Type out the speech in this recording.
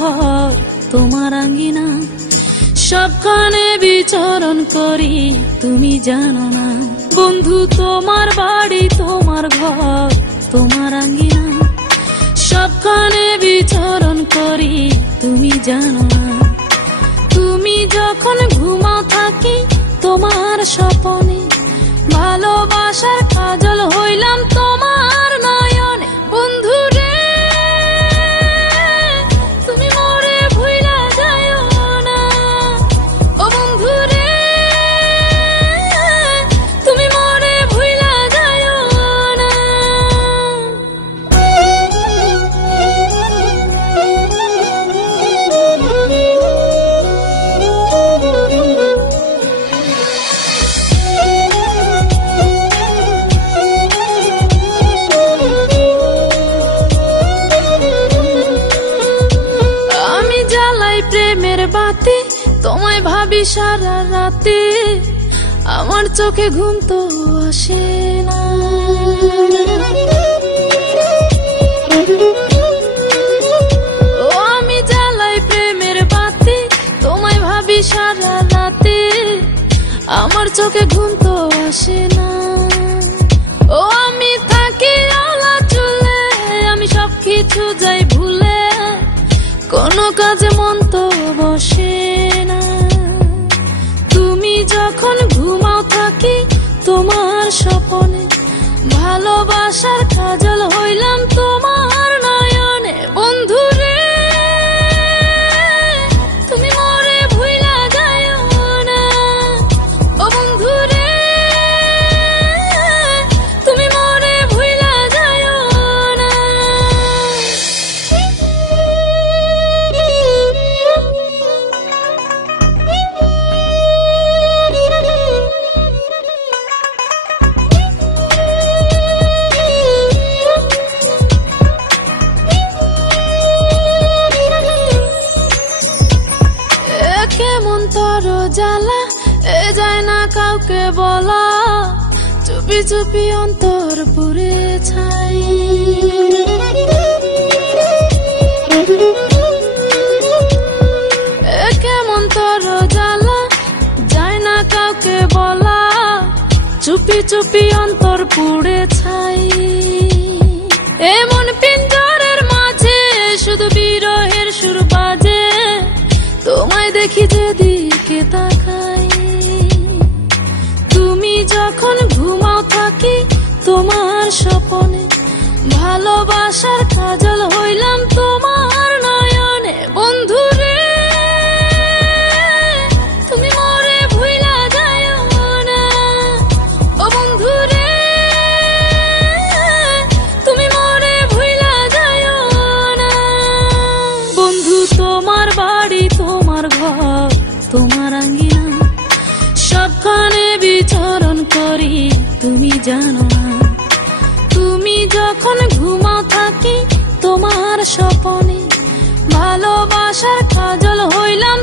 ঘর তোমার আঙ্গিনা, সবখানে বিচরণ করি তুমি জানো না। বন্ধু তোমার বাড়ি তোমার ঘর তোমার আঙ্গিনা, সবখানে বিচরণ করি তুমি জানো না। তুমি যখন ঘুমাও থাকি তোমার স্বপনে, ভালোবাসার কাজল হইলাম তোমার নয়নে। বন্ধু রে তুমি মরে ভুইলা যাইও না, ও বন্ধু রে তুমি মরে ভুইলা যাইও না। প্রেমের বাতি তোমায় ভাবি সারা রাতে, আমার চোখে ঘুম তো আসে না। ও আমি জ্বালাই প্রেমের বাতি তোমায় ভাবি সারা রাতে, আমার চোখে ঘুম তো আসে না। ও আমি থাকি আলা চুলে, আমি সবকিছু যাই ভুলে, কোনো কাজে মন তো বসে না। তুমি যখন ঘুমাও থাকি তোমার স্বপনে, ভালোবাসার কাজল হইলাম তোমার নয়নে। বন্ধু রে তুমি মরে ভুইলা যাইও না, ও বন্ধু রে তুমি মরে ভুইলা যাইও না। কেমন তর জ্বালা এ যায় না কাউকে বলা, চুপি চুপি অন্তর পুড়ে ছাই। কেমন তর জ্বালা যায় না কাউকে বলা, চুপি চুপি অন্তর পুড়ে ছাই। এমন পিঞ্জরের মাঝে শুধু বিরহের সুর বাজে, তোমায় দেখি যেদিকে তাকাই। তুমি যখন ঘুমাও থাকি তোমার স্বপনে, ভালোবাসার কাজল হইলাম তোমার নয়নে। বন্ধু রে তুমি মরে ভুইলা যাইও না, ও বন্ধু রে তুমি মরে ভুইলা যাইও না। বন্ধু তোমার বাড়ি তোমার ঘর তোমার আঙ্গিনা, সবখানে বিচরণ করি তুমি জানো না। তুমি যখন ঘুমাও থাকি তোমার স্বপনে, ভালোবাসার কাজল হইলাম